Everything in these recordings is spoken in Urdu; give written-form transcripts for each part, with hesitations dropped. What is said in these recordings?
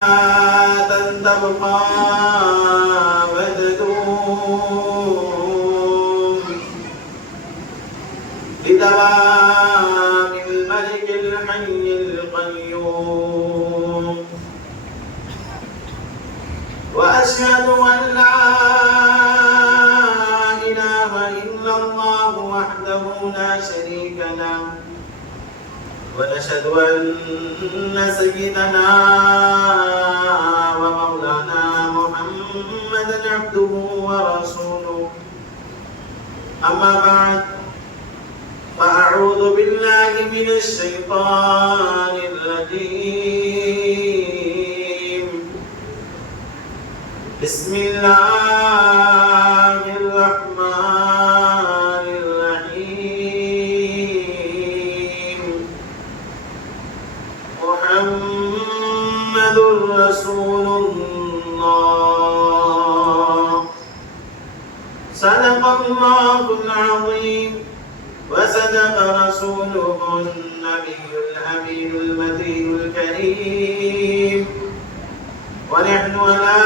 تبقى وتدوم بدوام الملك الحي القيوم وأشهد أن لا إله إلا الله وحده لا شريك له ونشهد أن سيدنا ومولانا محمدا عبده ورسوله أما بعد فأعوذ بالله من الشيطان الرجيم بسم الله الرحمن الرحيم محمد رسول الله صدق الله العظيم وصدق رسوله النبي الأمين المتين الكريم ونحن على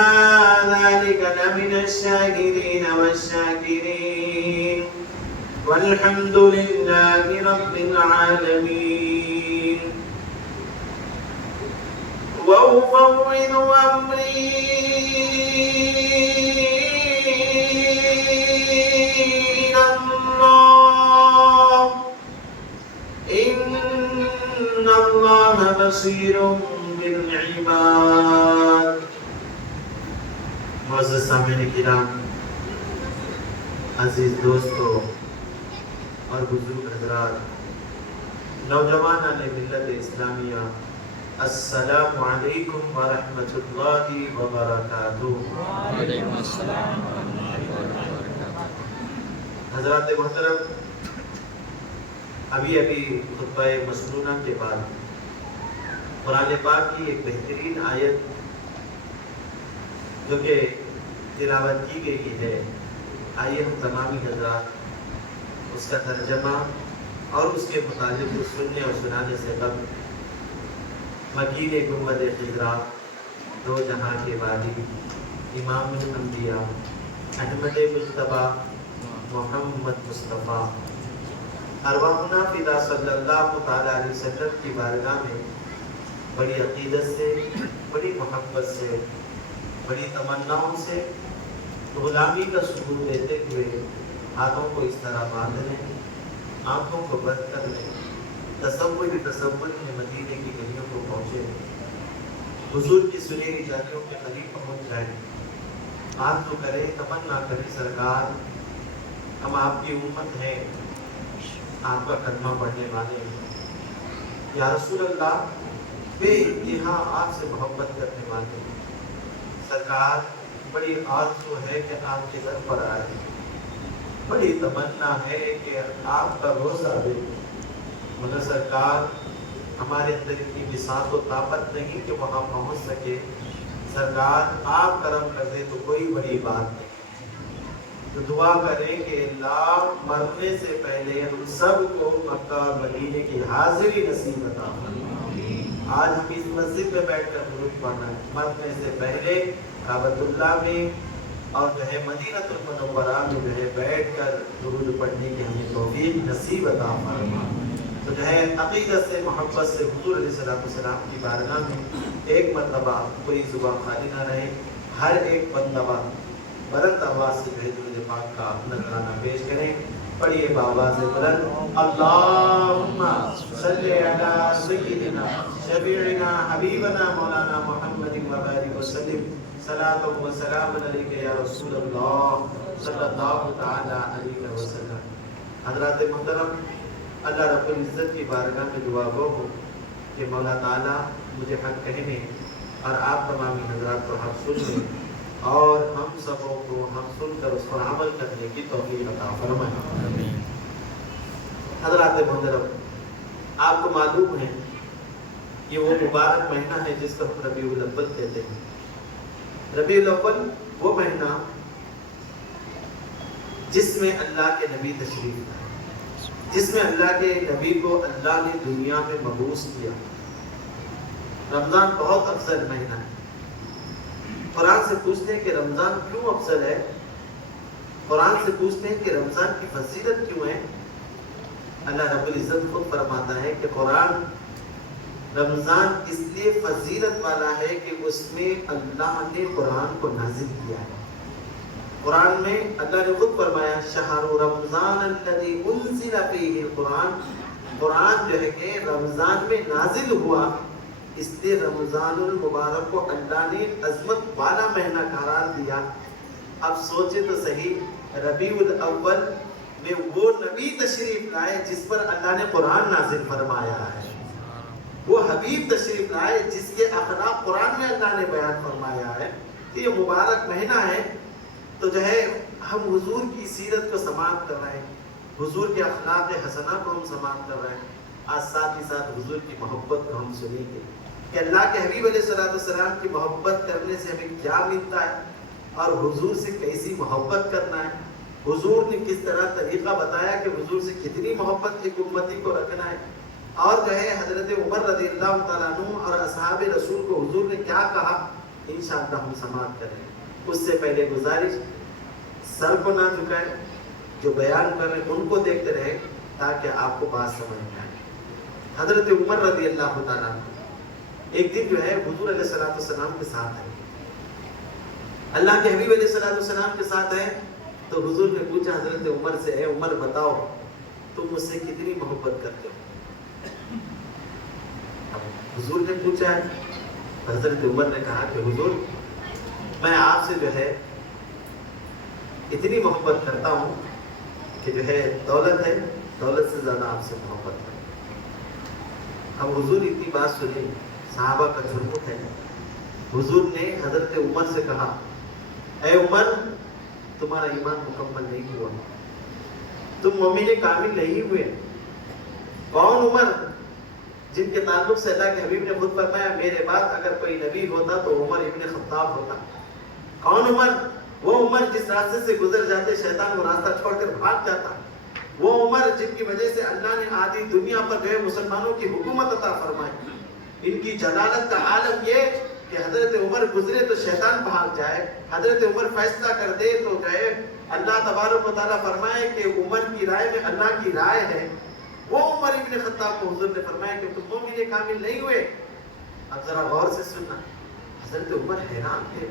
ذلك لمن الشاهدين والشاكرين والحمد لله رب العالمين وأفوض أمري إلى الله إن الله بصير بالعباد. معزز سامعین کرام، عزیز دوستو اور بزرگ حضرات، نوجوانان ملت اسلامیہ، السلام علیکم ورحمۃ اللہ وبرکاتہ. وعلیکم السلام ورحمۃ اللہ وبرکاتہ. حضرات محترم، ابھی خطبہ مسنونہ کے بعد قرآن پاک کی ایک بہترین آیت جو کہ تلاوت کی گئی ہے، آئیے ہم تمامی حضرات اس کا ترجمہ اور اس کے متعلق سننے اور سنانے سے قبل مکین گنبد خضرا، دو جہاں کے والی، امام الانبیاء، احمد مجتبیٰ، محمد مصطفیٰ، ارواحنا فدا صلی اللہ تعالیٰ علیہ وسلم کی بارگاہ میں بڑی عقیدت سے، بڑی محبت سے، بڑی تمناؤں سے غلامی کا ثبوت دیتے ہوئے ہاتھوں کو اس طرح باندھ لیں، آنکھوں کو بند کر لیں، تصور میں مدینے کی گلیوں کو پہنچے، حضور کی سنہری جانیوں کے قریب پہنچ جائیں، آرزو کریں، تمنا کریں، سرکار ہم آپ کی امت ہیں، آپ کا کلمہ پڑھنے والے ہیں، یا رسول اللہ بے انتہا آپ سے محبت کرنے والے ہیں، سرکار بڑی آرزو ہے کہ آپ کے در پر آئے، بڑی تمنا ہے کہ آپ کا روزہ دے، مگر سرکار ہمارے اندر اتنی بساط و طاقت نہیں کہ وہاں پہنچ سکے، سرکار آپ کرم کر دے تو کوئی بڑی بات نہیں، تو دعا کریں کہ اللہ مرنے سے پہلے ہم سب کو مکہ اور مدینے کی حاضری نصیب عطا فرمائے. آج ہم اس مسجد میں بیٹھ کر درود پڑھنا ہے، مرنے سے پہلے کعبۃ اللہ میں اور مدینہ المنورہ میں بیٹھ کر درود پڑھنے کی ہمیں توفیق نصیب عطا فرمائے. تو عقیدت سے، محبت سے حضور علیہ السلام کی بارگاہ میں ایک مرتبہ کوئی زبان خالی نہ رہے، ہر ایک مرتبہ بلند آواز سے درود پاک کا نذرانہ پیش کریں. پڑھیے بآواز بلند، اللہم صلی علی سیدنا شفیعنا حبیبنا مولانا محمد وبارک وسلم، صلاۃ و سلام علیک یا رسول اللہ صلی اللہ تعالی علیہ وسلم. حضرات محترم، اللہ رب العزت کی بارگاہ میں دعا گو ہو کہ مولا تعالیٰ مجھے حق کہنے اور آپ تمامی حضرات کو حق سننے اور ہم سبوں کو ہم سن کر اس پر عمل کرنے کی توفیق عطا فرمائے. حضرات محترم، آپ کو معلوم ہے یہ وہ مبارک مہینہ ہے جس کو ہم ربیع الاول کہتے ہیں. ربیع الاول وہ مہینہ جس میں اللہ کے نبی تشریف لائے، جس میں اللہ کے نبی کو اللہ نے دنیا میں مبعوث کیا. رمضان بہت افضل مہینہ ہے. قرآن سے پوچھتے ہیں کہ رمضان کیوں افضل ہے، قرآن سے پوچھتے ہیں کہ رمضان کی فضیلت کیوں ہے۔ اللہ رب العزت خود فرماتا ہے کہ قرآن رمضان اس لیے فضیلت والا ہے کہ اس میں اللہ نے قرآن کو نازل کیا ہے۔ قرآن میں اللہ نے خود فرمایا شہر رمضان الذی انزل فیہ القرآن، قرآن جو ہے کہ رمضان میں نازل ہوا، اس لیے رمضان المبارک کو اللہ نے عظمت والا مہینہ قرار دیا۔ اب سوچے تو صحیح، ربیع الاول میں وہ نبی تشریف لائے جس پر اللہ نے قرآن نازل فرمایا ہے، وہ حبیب تشریف لائے جس کے اخلاق قرآن میں اللہ نے بیان فرمایا ہے۔ کہ یہ مبارک مہینہ ہے تو جو ہے ہم حضور کی سیرت کو سماعت کر رہے ہیں، حضور کے اخلاق حسنہ کو ہم سماعت کر رہے ہیں۔ آج ساتھ ہی ساتھ حضور کی محبت کو ہم سنیں گے کہ اللہ کے حبیب علیہ السلام کی محبت کرنے سے ہمیں کیا ملتا ہے، اور حضور سے کیسی محبت کرنا ہے۔ حضور نے کس طرح طریقہ بتایا کہ حضور سے کتنی محبت ایک امتی کو رکھنا ہے، اور جو ہے حضرت عمر رضی اللہ تعالیٰ عنہ اور اصحاب رسول کو حضور نے کیا کہا، انشاءاللہ ہم سماعت کریں۔ اس سے پہلے گزارش، سر کو نہ جھکائیں، جو بیان کر رہے ہیں ان کو دیکھتے رہیں تاکہ آپ کو بات سمجھ میں آئے۔ حضرت عمر رضی اللہ تعالیٰ عنہ ایک دن جو ہے حضور علیہ السلام کے ساتھ ہے، اللہ کے حبیب علیہ السلام کے ساتھ ہے، تو حضور نے پوچھا حضرت عمر سے، اے عمر بتاؤ تم مجھ سے کتنی محبت کرتے ہو؟ حضور نے پوچھا ہے، حضرت عمر نے کہا کہ حضور میں آپ سے جو ہے اتنی محبت کرتا ہوں کہ جو ہے دولت ہے، دولت سے زیادہ آپ سے محبت ہے۔ اب حضور اتنی بات سنی، صحابہ کا جھرمٹ ہے، حضور نے حضرت عمر سے کہا اے عمر تمہارا ایمان مکمل نہیں ہوا، تم مومن کامل نہیں ہوئے۔ کون عمر؟ جن کے تعلق سے اللہ کے حبیب نے خود فرمایا میرے بعد اگر کوئی نبی ہوتا تو عمر ابن خطاب ہوتا۔ کون عمر؟ وہ عمر جس راستے سے گزر جاتے شیطان وہ راستہ چھوڑ کر بھاگ جاتا، وہ عمر جن کی وجہ سے اللہ نے آدھی دنیا پر گئے مسلمانوں کی حکومت عطا فرمائی۔ ان کی جلالت کا عالم یہ کہ حضرت عمر گزرے تو شیطان بھاگ جائے، حضرت عمر فیصلہ کر دے تو گئے اللہ تبارک و تعالیٰ فرمائے کہ عمر کی رائے میں اللہ کی رائے ہے۔ وہ عمر ابن خطاب کو حضور نے فرمایا کہ تم مومن کامل نہیں ہوئے۔ اب ذرا غور سے سننا، حضرت عمر حیران تھے،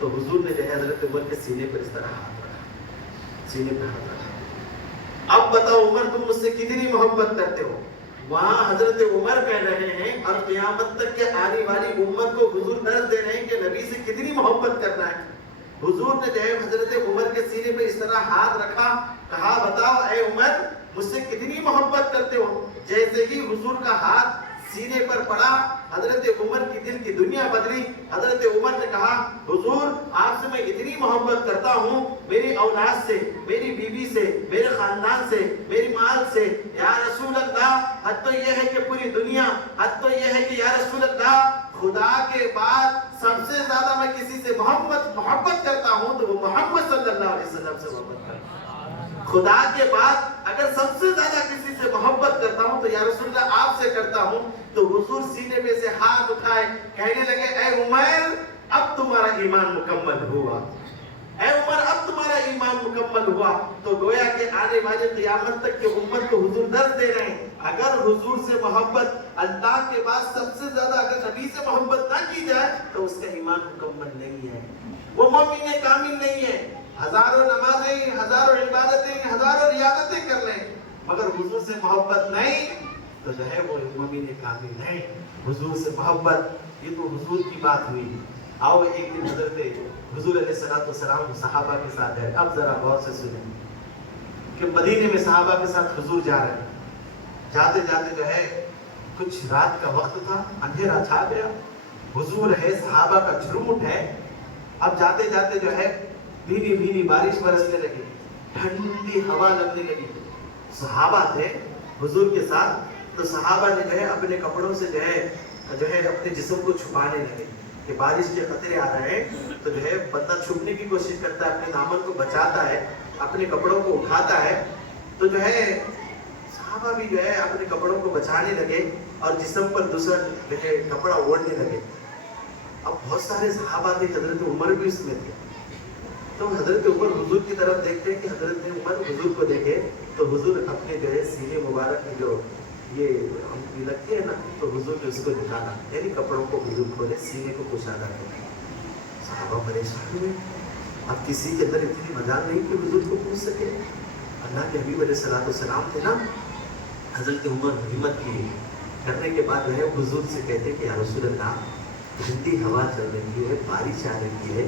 تو حضور نے جو ہے حضرت عمر کے سینے پر اس طرح ہاتھ رکھا، سینے پر ہاتھ رکھا۔ اب بتاؤ عمر تم مجھ سے کتنی محبت کرتے ہو؟ وہاں حضرت عمر کہہ رہے ہیں اور قیامت تک کے آنے والی امت کو حضور درس دے رہے ہیں کہ نبی سے کتنی محبت کرنا ہے۔ حضور نے جو ہے حضرت عمر کے سینے پہ اس طرح ہاتھ رکھا، کہا بتاؤ اے عمر مجھ سے کتنی محبت کرتے ہو؟ جیسے ہی حضور کا ہاتھ سینے پر پڑا حضرت عمر کی دل کی دنیا بدلی۔ حضرت عمر نے کہا حضور آپ سے میں اتنی محبت کرتا ہوں، میری اولاد سے، میری بیوی سے، میرے خاندان سے، میری مال سے، یا رسول اللہ حد تو یہ ہے کہ پوری دنیا، حد تو یہ ہے کہ یا رسول اللہ خدا کے بعد سب سے زیادہ میں کسی سے محبت کرتا ہوں تو وہ محمد صلی اللہ علیہ وسلم سے محبت کرتا ہوں۔ خدا کے بعد اگر سب سے زیادہ کسی سے محبت کرتا ہوں تو یا رسول اللہ آپ سے کرتا ہوں۔ تو حضور سینے میں سے ہاتھ اٹھائے کہنے لگے اے عمر اب تمہارا ایمان مکمل ہوا، اے عمر اب تمہارا ایمان مکمل ہوا۔ تو گویا کہ آنے والے قیامت تک کے امت کو حضور درس دے رہے ہیں اگر حضور سے محبت اللہ کے بعد سب سے زیادہ اگر نبی سے محبت نہ کی جائے تو اس کا ایمان مکمل نہیں ہے، وہ مومن کامل نہیں ہے۔ ہزاروں نمازیں، ہزاروں عبادتیں، ہزاروں ریاضتیں کر لیں مگر حضور سے محبت نہیں تو جو ہے وہ مومن کامل نہیں۔ حضور سے محبت، یہ تو حضور کی بات ہوئی۔ آؤ ایک دن حضرت حضور علیہ السلام صحابہ کے ساتھ ہے، اب ذرا غور سے سنیں کہ مدینے میں صحابہ کے ساتھ حضور جا رہے ہیں، جاتے جاتے جو ہے کچھ رات کا وقت تھا، اندھیرا چھا گیا، حضور ہے، صحابہ کا جھرمٹ ہے۔ اب جاتے جاتے جو ہے بھینی بھینی بارش برسنے لگی، ٹھنڈی ہوا لگنے لگی، صحابہ تھے حضور کے ساتھ، تو صحابہ نے جو ہے اپنے کپڑوں سے جو ہے اپنے جسم کو چھپانے لگے کہ بارش کے قطرے آ رہے ہیں، تو جو ہے بندہ چھپنے کی کوشش کرتا ہے، اپنے دامن کو بچاتا ہے، اپنے کپڑوں کو اٹھاتا ہے، تو جو ہے صحابہ بھی جو ہے اپنے کپڑوں کو بچانے لگے اور جسم پر دوسرا جو ہے کپڑا اوڑھنے لگے۔ اب بہت سارے صحابہ تھے، حضرت عمر بھی اس میں تھے، تو حضرت عمر حضور کی طرف دیکھتے ہیں کہ حضرت عمر حضور کو دیکھے تو حضور اپنے جو ہے سینے مبارک میں جو یہ ہم لگتے ہیں نا، تو حضور نے اس کو نکالا، یعنی کپڑوں کو حضور کھولے، سینے کو کشادہ کرے۔ صحابہ پریشان ہوئے، اب کسی کے اندر اتنی مجال نہیں کہ حضور کو پوچھ سکے۔ اللہ کے حبیب علیہ السلام تھے نا، حضرت عمر ہمت کی کرنے کے بعد جو ہے حضور سے کہتے کہ یا رسول اللہ، ٹھنڈی ہوا چل رہی ہے، بارش آ رہی ہے،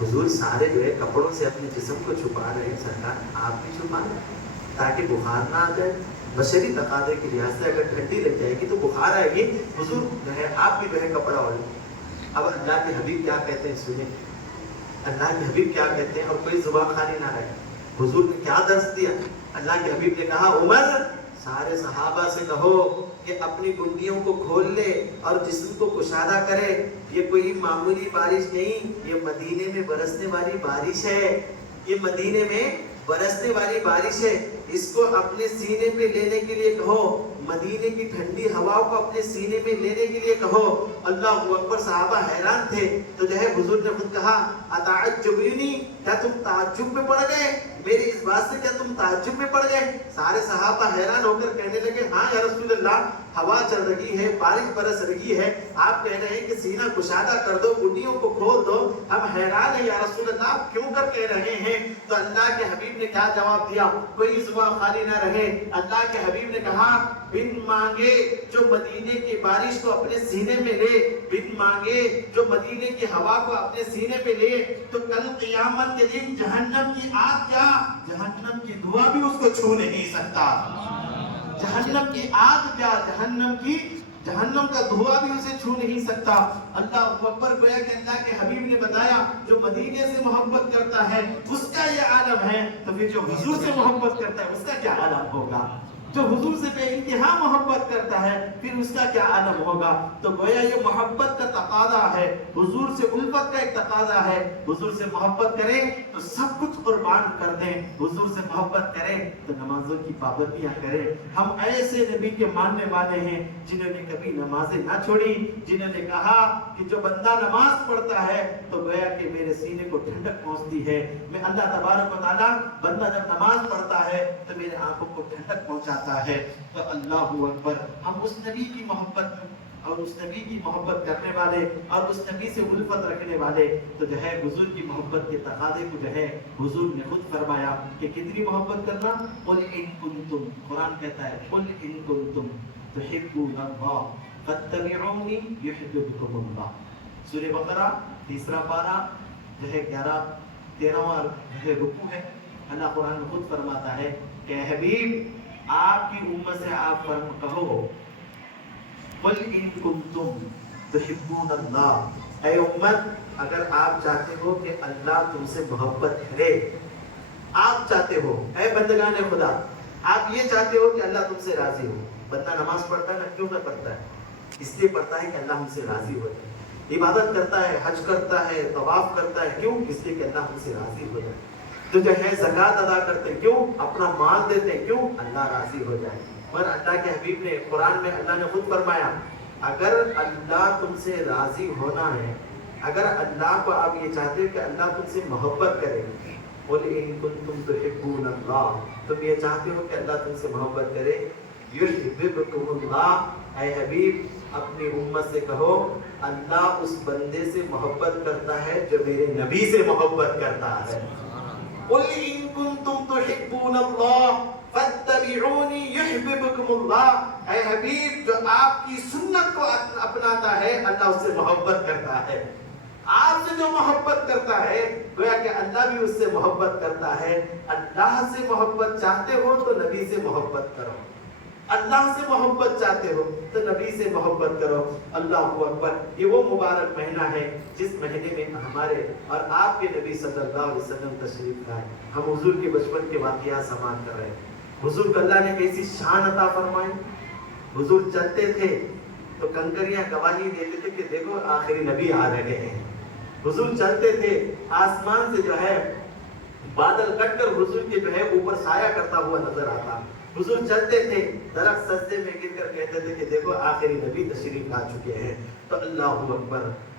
حضور سارے جو ہے کپڑوں سے اپنے جسم کو چھپا رہے ہیں، سرکار آپ بھی چھپا رہے ہیں تاکہ بخار نہ آ جائے۔ بشری تقاضے کی لحاظ سے اگر ٹھنڈی لگ جائے گی تو بخار آئے گی، حضور جو ہے آپ بھی جو ہے کپڑا اوڑھ لیں۔ اب اللہ کے حبیب کیا کہتے ہیں سنیں، اللہ کے حبیب کیا کہتے ہیں، اور کوئی زبان خالی نہ رہے۔ حضور نے کیا درس دیا، اللہ کے حبیب نے کہا عمر سارے صحابہ سے کہو کہ اپنی گنڈیوں کو کھول لے اور جسم کو کشادہ کرے، یہ کوئی معمولی بارش نہیں، یہ مدینے میں برسنے والی بارش ہے، یہ مدینے میں برسنے والی بارش ہے، اس کو اپنے سینے پہ لینے کے لیے کہو، مدینے کی ٹھنڈی ہوا کو اپنے سینے میں لینے کے لیے کہو۔ اللہ اکبر، صحابہ حیران تھے، تو جو ہے حضور نے خود کہا اتعجبونی، کیا تم تعجب میں پڑ گئے میری اس بات سے، کیا تم تعجب میں پڑ گئے؟ سارے صحابہ حیران ہو کر کہنے لگے ہاں یا رسول اللہ، ہوا چل رہی ہے، بارش برس رہی ہے، آپ کہہ رہے ہیں کہ سینہ کشادہ کر دو، گنڈیوں کو کھول دو، ہم حیران ہیں یا رسول اللہ، آپ کیوں کر کہہ رہے ہیں؟ تو اللہ کے حبیب نے کیا جواب دیا، کوئی زبان خالی نہ رہے۔ اللہ کے حبیب نے کہا بن مانگے جو مدینے کی بارش کو اپنے سینے میں لے، بن مانگے جو مدینے کی ہوا کو اپنے سینے پہ لے، تو کل قیامت کے دن جہنم کی آگ کیا، جہنم کی دھواں بھی اس کو چھو نہیں سکتا۔ جہنم کی آگ کیا، جہنم کا دھواں بھی اسے چھو نہیں سکتا۔ اللہ اکبر، گویا کہ اللہ کے حبیب نے بتایا جو مدینے سے محبت کرتا ہے اس کا یہ عالم ہے، تو پھر جو حضور سے محبت کرتا ہے اس کا کیا عالم ہوگا؟ جو حضور سے بے انتہا محبت کرتا ہے پھر اس کا کیا عالم ہوگا؟ تو گویا یہ محبت کا تقاضا ہے، حضور سے الفت کا ایک تقاضا ہے۔ حضور سے محبت کریں تو سب کچھ قربان کر دیں، حضور سے محبت کریں تو نمازوں کی پابندیاں کریں۔ ہم ایسے نبی کے ماننے والے ہیں جنہوں نے کبھی نمازیں نہ چھوڑی، جنہوں نے کہا کہ جو بندہ نماز پڑھتا ہے تو گویا کہ میرے سینے کو ٹھنڈک پہنچتی ہے، میں اللہ تبارک و تعالیٰ بندہ جب نماز پڑھتا ہے تو میرے آنکھوں کو ٹھنڈک پہنچاتا ہے۔ تو اللہ اکبر، ہم اس نبی کی محبت اور اس نبی کی محبت کرنے والے اور اس نبی سے الفت رکھنے والے، تو جو ہے حضور کی محبت کے تقاضے کو جو ہے حضور نے خود فرمایا کہ کتنی محبت کرنا، قل ان کنتم، قرآن کہتا ہے قل ان کنتم تحبون اللہ فاتبعونی یحببکم اللہ۔ سورہ بقرہ تیسرا پارہ جو ہے 13واں جو ہے رکوع ہے، اللہ قرآن میں خود فرماتا ہے کہ حبیب آپ کی امت سے آپ کہو قل ان کنتم تحبون اللہ، اے امت اگر آپ چاہتے ہو کہ اللہ تم سے محبت کرے، آپ چاہتے ہو اے بندگان خدا، آپ یہ چاہتے ہو کہ اللہ تم سے راضی ہو۔ بندہ نماز پڑھتا ہے نا، کیوں نہ پڑھتا ہے؟ اس لیے پڑھتا ہے کہ اللہ ہم سے راضی ہو جائے، عبادت کرتا ہے، حج کرتا ہے، طواف کرتا ہے، کیوں؟ اس لیے کہ اللہ ہم سے راضی ہو جائے۔ تو جو ہے زکوٰۃ ادا کرتے ہیں، کیوں؟ اپنا مال دیتے ہیں، کیوں؟ اللہ راضی ہو جائے۔ اور اللہ کے حبیب نے قرآن میں اللہ نے خود فرمایا اگر اللہ تم سے راضی ہونا ہے، اگر اللہ کو آپ یہ چاہتے ہیں کہ اللہ تم سے محبت کرے، قل ان کنتم تحبون اللہ، تم یہ چاہتے ہو کہ اللہ تم سے محبت کرے، یحببکم اللہ، اے حبیب اپنی امت سے کہو اللہ اس بندے سے محبت کرتا ہے جو میرے نبی سے محبت کرتا ہے۔ قل ان کنتم تحبون اللہ فاتبعونی یحببکم اللہ، اے حبیب جو آپ کی سنت کو اپناتا ہے اللہ اس سے محبت کرتا ہے۔ آپ سے جو محبت کرتا ہے گویا کہ اللہ بھی اس سے محبت کرتا ہے۔ اللہ سے محبت چاہتے ہو تو نبی سے محبت کرو، اللہ سے محبت چاہتے ہو تو نبی سے محبت کرو۔ اللہ اکبر، یہ وہ مبارک مہینہ ہے جس مہینے میں ہمارے اور آپ کے نبی صلی اللہ علیہ وسلم تشریف لائے۔ ہم حضور کے بچپن کے واقعات سماعت کر رہے ہیں۔ حضور کو اللہ نے کیسی شان عطا فرمائی، حضور چلتے تھے تو کنکریاں گواہی دیتے تھے کہ دیکھو آخری نبی آ رہے ہیں۔ حضور چلتے تھے، آسمان سے جو ہے بادل کٹ کر حضور کے جو ہے اوپر سایہ کرتا ہوا نظر آتا۔ حضور چلتے تھے، درخت سجدے میں گر کر کہتے تھے کہ دیکھو آخری نبی تشریف لا چکے ہیں۔ تو اللہ اکبر،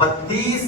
32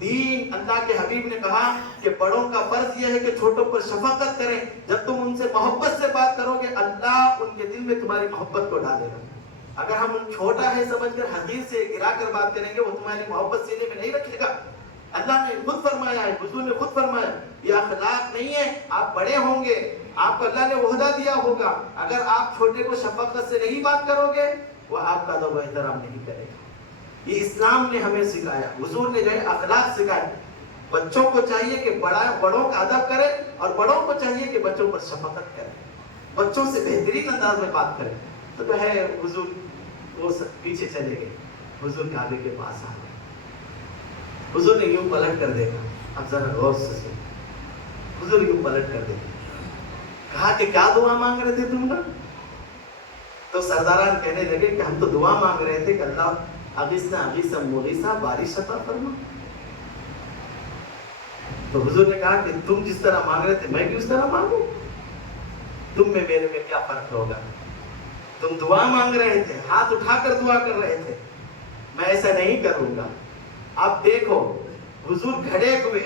دین اللہ کے حبیب نے کہا کہ بڑوں کا فرض یہ ہے کہ چھوٹوں پر شفقت کریں. جب تم ان سے محبت سے بات کرو گے اللہ ان کے دل میں تمہاری محبت کو ڈالے گا. اگر ہم ان چھوٹا ہے سمجھ کر حقیر سے گرا کر بات کریں گے وہ تمہاری محبت سینے میں نہیں رکھے گا. اللہ نے خود فرمایا ہے, حضور نے خود فرمایا یہ اخلاق نہیں ہے. آپ بڑے ہوں گے, آپ کو اللہ نے عہدہ دیا ہوگا, اگر آپ چھوٹے کو شفقت سے نہیں بات کرو گے وہ آپ کا ادب و احترام نہیں کرے گا. یہ اسلام نے ہمیں سکھایا, حضور نے جو ہے اخلاق سکھایا. بچوں کو چاہیے کہ بڑوں کا ادب کرے اور بڑوں کو چاہیے کہ بچوں پر شفقت کرے, بچوں سے بہترین انداز میں بات کرے. تو جو ہے حضور وہ پیچھے چلے گئے, حضور کعبے کے پاس آ گئے. حضور نے یوں پلٹ کر دیکھا, اب ذرا غور سے سنیں. حضور یوں پلٹ کر دیکھا, کہا کہ کیا دعا مانگ رہے تھے تم لوگ؟ تو سرداران کہنے لگے کہ ہم تو دعا مانگ رہے تھے کہ اللہ اغیثنا اغیثا مغیثا, بارش عطا فرما. تو حضور نے کہا کہ تم جس طرح مانگ رہے تھے میں بھی اس طرح مانگوں؟ تم میں میرے میں کیا فرق ہوگا؟ تم دعا مانگ رہے تھے, ہاتھ اٹھا کر دعا کر رہے تھے, میں ایسا نہیں کروں گا. اب دیکھو حضور کھڑے ہوئے,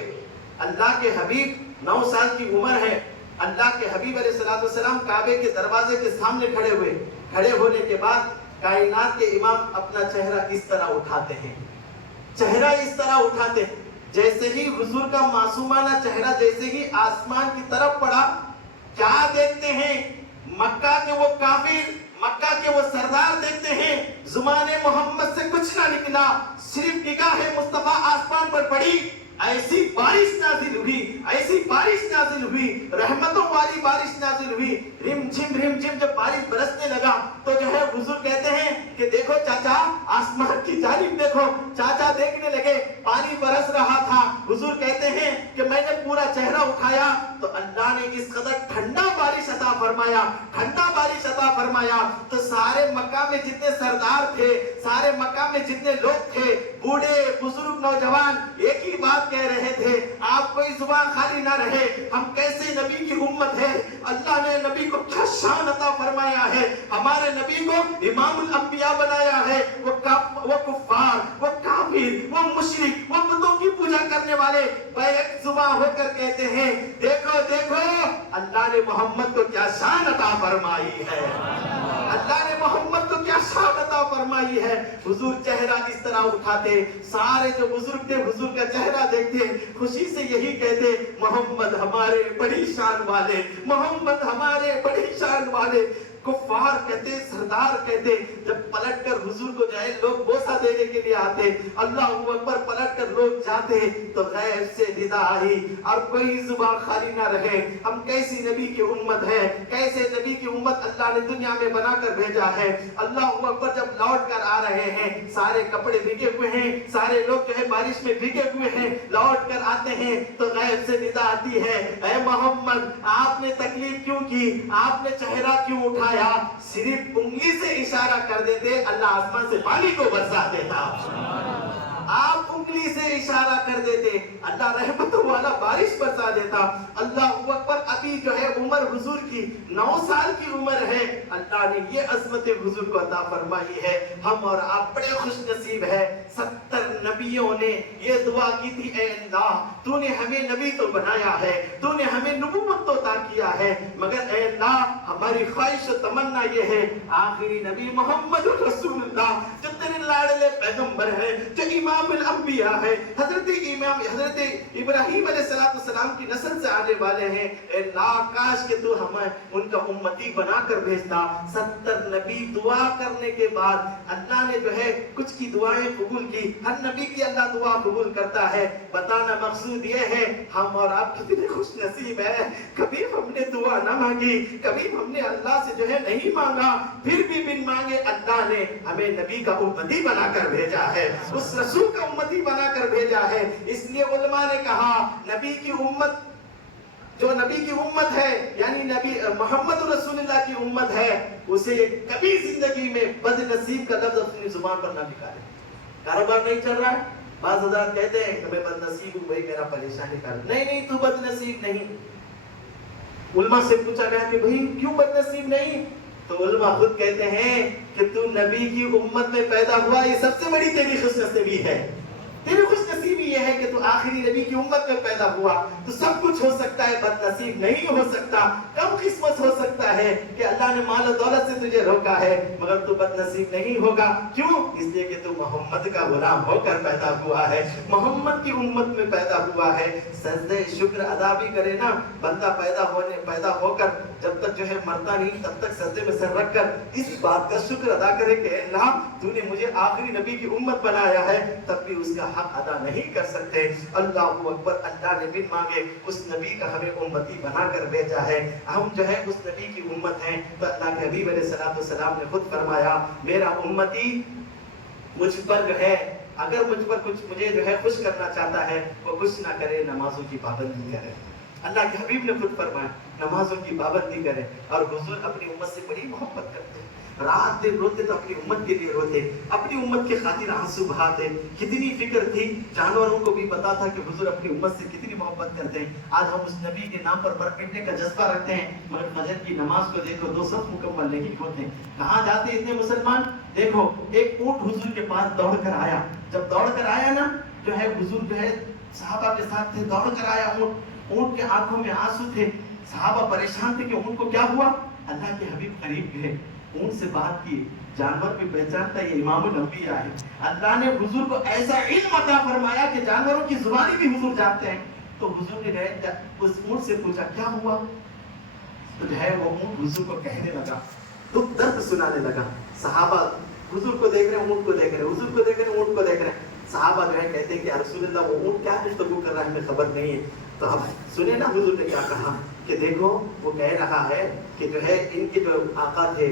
اللہ کے حبیب 9 سال کی عمر ہے, اللہ کے حبیب علیہ السلام کعبے کے دروازے کے سامنے کھڑے ہوئے. کھڑے ہونے کے بعد کائنات کے امام اپنا چہرہ اس طرح اٹھاتے ہیں, چہرہ اس طرح اٹھاتے ہیں. جیسے ہی حضور کا معصومانہ چہرہ جیسے ہی آسمان کی طرف پڑا, کیا دیکھتے ہیں؟ مکہ کے وہ کافر, مکہ کے وہ سردار دیکھتے ہیں, زبان محمد سے کچھ نہ نکلا, صرف نگاہ مصطفیٰ آسمان پر پڑی. ایسی بارش نازل ہوئی, ایسی بارش نازل ہوئی, رحمتوں والی بارش نازل ہوئی. رم جھم جب بارش برسنے لگا تو جو ہے حضور کہتے ہیں کہ دیکھو چاچا آسمان کی جانب دیکھو. چاچا دیکھنے لگے, پانی برس رہا تھا. حضور کہتے ہیں کہ میں نے پورا چہرہ اٹھایا تو اللہ نے اس قدر ٹھنڈا بارش عطا فرمایا, ٹھنڈا بارش عطا فرمایا. تو سارے مکہ میں جتنے سردار تھے, سارے مکہ میں جتنے لوگ تھے, بوڑھے بزرگ نوجوان, ایک ہی بات کہہ رہے تھے, آپ کوئی زبان خالی نہ رہے, ہم کیسے نبی کی امت ہے, اللہ نے نبی کو کیا شان عطا فرمایا ہے, ہمارے نبی کو امام الانبیاء بنایا ہے. وہ کفار, وہ کافر, وہ مشرک, وہ بتوں کی پوجا کرنے والے بیک زبان ہو کر کہتے ہیں دیکھو دیکھو اللہ نے محمد کو کیا شان عطا فرمائی ہے, اللہ نے محمد کو کیا شان عطا فرمائی ہے. حضور چہرہ اس طرح اٹھاتے, سارے جو بزرگ تھے حضور کا چہرہ دیکھتے, خوشی سے یہی کہتے محمد ہمارے بڑی شان والے, محمد ہمارے بڑی شان والے. کفار کہتے, سردار کہتے, جب پلٹ کر حضور کو جائے لوگ بوسہ دینے کے لیے آتے, اللہ اکبر پلٹ کر لوگ جاتے تو غیب سے ندا آئی اور کوئی زبان خالی نہ رہے. ہم کیسی نبی کی امت ہے, کیسے نبی کی امت اللہ نے دنیا میں بنا کر بھیجا ہے. اللہ اکبر جب لوٹ کر آ رہے ہیں, سارے کپڑے بھیگے ہوئے ہیں, سارے لوگ جو ہے بارش میں بھیگے ہوئے ہیں, لوٹ کر آتے ہیں تو غیب سے ندا آتی ہے اے محمد آپ نے تکلیف کیوں کی, آپ نے چہرہ کیوں اٹھایا. صرف انگلی سے اشارہ کر دیتے اللہ آسمان سے پانی کو برسا دیتا. آپ انگلی سے اشارہ کر دیتے اللہ رحمتوں والا بارش برسا دیتا. اللہ اکبر. ابھی جو ہے عمر حضور کی 9 سال کی عمر ہے, اللہ نے یہ عظمت حضور کو عطا فرمائی ہے. ہم اور آپ بڑے خوش نصیب ہے. 70 نبیوں نے یہ دعا کی تھی اے اللہ تو نے ہمیں نبی تو بنایا ہے, تو نے ہمیں نبوت تو عطا کیا ہے, مگر اے اللہ ہماری خواہش و تمنا یہ ہے آخری نبی محمد رسول اللہ جو تیرے لاڈلے پیغمبر ہے, جو امام الانبیاء ہے, حضرت ابراہیم علیہ السلام کی نسل سے آنے والے ہیں. اے اللہ کاش کہ تو ہمیں ان کا امتی بنا کر بھیجتا. 70 نبی دعا کرنے کے بعد اللہ نے جو ہے کچھ کی دعائیں قبول کی. ہر نبی کی اللہ دعا قبول کرتا ہے. بتانا مقصود یہ ہے ہم اور آپ کتنے خوش نصیب ہیں. کبھی ہم نے دعا نہ مانگی, کبھی ہم نے اللہ سے جو ہے نہیں مانگا, پھر بھی بن مانگے اللہ نے ہمیں نبی کا امتی بنا کر بھیجا ہے, اس رسول کا امتی بنا کر بھیجا ہے. اس لیے علماء نے کہا نبی کی امت, جو نبی کی امت ہے یعنی نبی محمد رسول اللہ کی امت ہے, اسے کبھی زندگی میں بد نصیب کا لفظ اپنی زبان پر نہ نکالے. کاروبار نہیں چل رہا ہے, بعض حضرات کہتے ہیں کہ میں بد نصیب ہوں, وہی میرا پریشانی کر. نہیں تو بد نصیب نہیں. علماء سے پوچھا گیا کہ بھئی کیوں بد نصیب نہیں, تو علماء خود کہتے ہیں کہ تو نبی کی امت میں پیدا ہوا, یہ سب سے بڑی تیری خوش نصیبی ہے. تیری خوش نصیبی یہ ہے کہ تو آخری نبی کی امت میں پیدا ہوا، تو سب کچھ ہو سکتا ہے، بد نصیب نہیں ہو سکتا، کم قسمت ہو سکتا ہے کہ اللہ نے مال و دولت سے تجھے روکا ہے، مگر تو بد نصیب نہیں ہوگا۔ کیوں؟ اس لیے کہ تو محمد کا غلام ہو کر پیدا ہوا ہے، محمد کی امت میں پیدا ہوا ہے۔ سجدہ شکر ادا بھی کرے نا بندہ، پیدا ہو کر جب تک جو ہے مرتا نہیں تب تک سجدے میں سر رکھ کر اس بات کا شکر ادا کرے کہ اے اللہ تو نے مجھے آخری نبی کی امت بنایا ہے، تب بھی اس کا حق ادا نہیں کر سکتے۔ اللہ اکبر، اللہ نے بن مانگے اس نبی کا ہمیں امتی بنا کر بھیجا ہے، ہم جو ہے اس نبی کی امت ہیں۔ تو اللہ کے حبیب علیہ السلام نے خود فرمایا میرا امتی مجھ پر جو ہے اگر مجھ پر کچھ مجھے جو ہے خوش کرنا چاہتا ہے وہ کچھ نہ کرے، نمازوں کی پابندی کرے۔ اللہ کے حبیب نے خود فرمایا نمازوں کی پابندی کرے، اور حضور اپنی امت سے بڑی محبت کرتے ہیں، رات دن روتے تو اپنی امت کے لیے روتے، اپنی امت کے خاطر آنسو بہاتے۔ کتنی فکر تھی، جانوروں کو بھی پتا تھا کہ حضور اپنی امت سے کتنی محبت کرتے ہیں۔ آج ہم اس نبی کے نام پر برپٹنے کا جذبہ رکھتے ہیں، مگر فجر کی نماز کو دیکھو 2 صف مکمل نہیں ہوتے۔ کہاں جاتے اتنے مسلمان؟ دیکھو ایک اونٹ حضور کے پاس دوڑ کر آیا، جب دوڑ کر آیا نا جو ہے حضور جو ہے صحابہ کے ساتھ تھے، دوڑ کر آیا اونٹ کے آنکھوں میں آنسو تھے، صحابہ پریشان تھے کہ اونٹ کو کیا ہوا۔ اللہ کے حبیب قریب گئے، اونٹ سے بات کی، جانور بھی پہچانتا یہ امام الانبیاء ہے۔ اللہ نے حضور کو ایسا علم عطا فرمایا کہ جانوروں کی زبانی بھی حضور جانتے ہیں۔ تو حضور نے اس اونٹ سے پوچھا کیا ہوا، تو جو ہے وہ اونٹ حضور کو کہنے لگا، دکھ درد سنانے لگا۔ صحابہ حضور کو دیکھ رہے ہیں، اونٹ کو دیکھ رہے ہیں، حضور کو دیکھ رہے ہیں، اونٹ کو دیکھ رہے ہیں۔ صحابہ جو ہے کہتے ہیں کہ یا رسول اللہ وہ اونٹ کیا گفتگو کر رہا ہے ہمیں خبر نہیں ہے۔ تو اب سنیں نا حضور نے کیا کہا کہ دیکھو وہ کہہ رہا ہے کہ جو ہے ان کے جو آقا تھے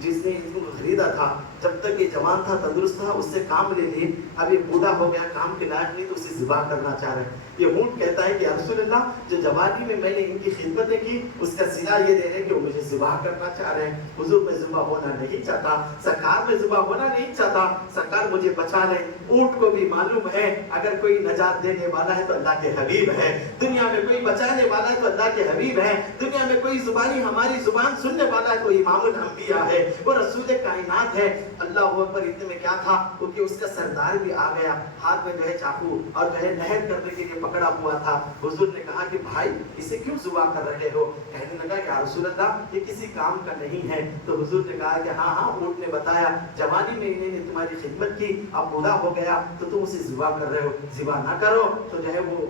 جس نے ان کو خریدا تھا، جب تک یہ جوان تھا تندرست تھا اس سے کام لے لی، اب یہ بوڑھا ہو گیا کام کے لائق نہیں تو اسے ذبح کرنا چاہ رہے ہیں۔ یہ اونٹ کہتا ہے کہ یا رسول اللہ جو جوانی میں میں نے ان کی خدمتیں کی اس کا صلہ یہ دے رہے ہیں کہ وہ مجھے ذبح کرنا چاہ رہے ہیں۔ حضور میں ذبح ہونا نہیں چاہتا، سرکار میں ذبح ہونا نہیں چاہتا، سرکار مجھے بچا لیں۔ اونٹ کو بھی معلوم ہے اگر کوئی نجات دینے والا ہے تو اللہ کے حبیب ہے، دنیا میں کوئی بچانے والا ہے تو اللہ کے حبیب ہے، دنیا میں کوئی زبانی ہماری زبان سننے والا ہے تو امام الانبیاء ہے، وہ رسول کائنات ہے۔ اللہ اکبر، اتنے میں کیا تھا کیونکہ اس کا سردار بھی آ گیا، ہاتھ میں جو ہے چاقو اور جو ہے نہر کرنے کے لیے پکڑا ہوا تھا۔ حضور نے کہا کہ بھائی اسے کیوں ذبح کر رہے ہو؟ کہنے لگا کہ یا رسول اللہ یہ کسی کام کا نہیں ہے۔ تو حضور نے کہا کہ ہاں اونٹ نے بتایا جوانی میں انہیں نے تمہاری خدمت کی، اب بوڑھا ہو گیا تو تم اسے ذبح کر رہے ہو، ذبح نہ کرو۔ تو جو ہے وہ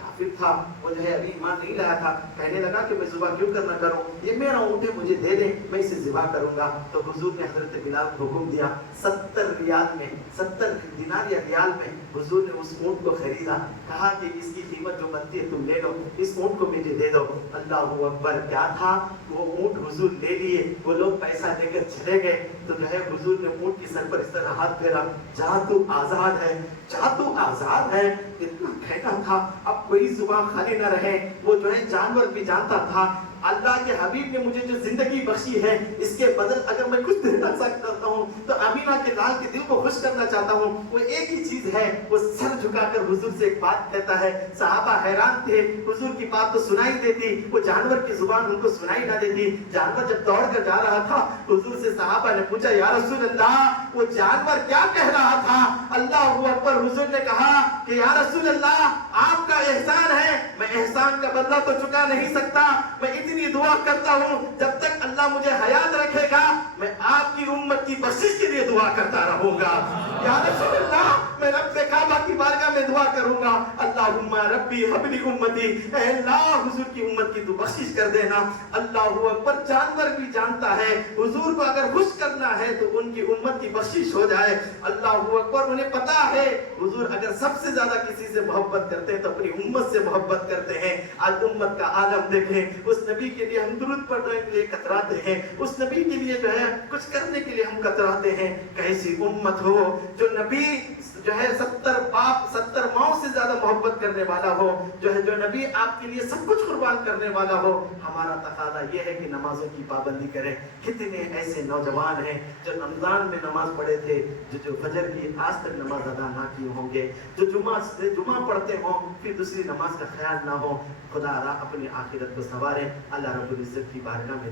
کافر تھا، وہ جو ہے ابھی ایمان نہیں لایا تھا، کہنے لگا کہ میں ذبح کیوں کرنا کروں، یہ میرا اونٹ ہے مجھے دے دیں میں اسے ذبح کروں گا۔ تو حضور نے حضرت بلال کو حکم دیا، 70 ریال میں، 70 دینار یا ریال میں حضور نے اس اونٹ کو خریدا، کہا کہ اس کی قیمت جو بنتی ہے تم لے لو، اس اونٹ کو مجھے دے دو۔ اللہ اکبر، کیا تھا وہ اونٹ حضور لے لیے، وہ لوگ پیسہ دے کر چلے گئے۔ تو جو ہے حضور نے اونٹ کی سر پر اس طرح ہاتھ پھیرا، جا تو آزاد ہے، جا تو آزاد ہے، اتنا کہنا تھا اب کوئی زبان خالی نہ رہے۔ وہ جو ہے جانور بھی جانتا تھا اللہ کے حبیب نے مجھے جو زندگی بخشی ہے اس کے بدل اگر میں کچھ دینا چاہتا ہوں تو امینہ کے لال کے دل کو خوش کرنا چاہتا ہوں، وہ ایک ہی چیز ہے، وہ سر جھکا کر حضور سے ایک بات کہتا ہے۔ صحابہ حیران تھے، حضور کی بات تو سنائی دیتی، وہ جانور کی زبان ان کو سنائی نہ دیتی۔ جانور جب دوڑ کر جا رہا تھا حضور سے صحابہ نے پوچھا یا رسول اللہ وہ جانور کیا کہہ رہا تھا؟ اللہ اکبر، حضور نے کہا کہ یا رسول اللہ آپ کا احسان ہے، میں احسان کا بدلہ تو چکا نہیں سکتا، میں اتنی دعا کرتا ہوں جب تک اللہ مجھے حیات رکھے گا میں آپ کی امت کی بخشش کے لیے دعا کرتا رہوں گا۔ یا رسول اللہ میں رب کعبہ کی بارگاہ میں دعا کروں گا، اللہم ربی حب لی امتی، اے اللہ حضور کی امت کی تو بخشش کر دینا۔ اللہ اکبر، جانور بھی جانتا ہے حضور کو اگر خوش کرنا ہے تو ان کی امت کی بخشش ہو جائے۔ اللہ اکبر، انہیں پتا ہے حضور اگر سب سے زیادہ کسی سے محبت کرتے ہیں تو اپنی امت سے محبت کرتے ہیں۔ آج امت کا عالم دیکھیں، اس نبی کے لیے ہم درود پڑھنے کے لیے کتراتے ہیں، اس نبی کے لیے جو ہے کچھ کرنے کے لیے ہم کتراتے ہیں۔ کیسی امت ہو جو نبی جو ہے 70 باپ 70 ماؤں سے زیادہ محبت کرنے والا ہو، جو نبی آپ کے لیے سب کچھ قربان کرنے والا ہو۔ ہمارا تقاضا یہ ہے کہ نمازوں کی پابندی کریں۔ کتنے ایسے نوجوان ہیں جو رمضان میں نماز پڑھے تھے، جو فجر کی آج تک نماز ادا نہ کیے ہوں گے، جو جمعہ پڑھتے ہوں پھر دوسری نماز کا خیال نہ ہو۔ خدا را اپنی آخرت کو سنوارے، اللہ رب العزت کی بارگاہ میں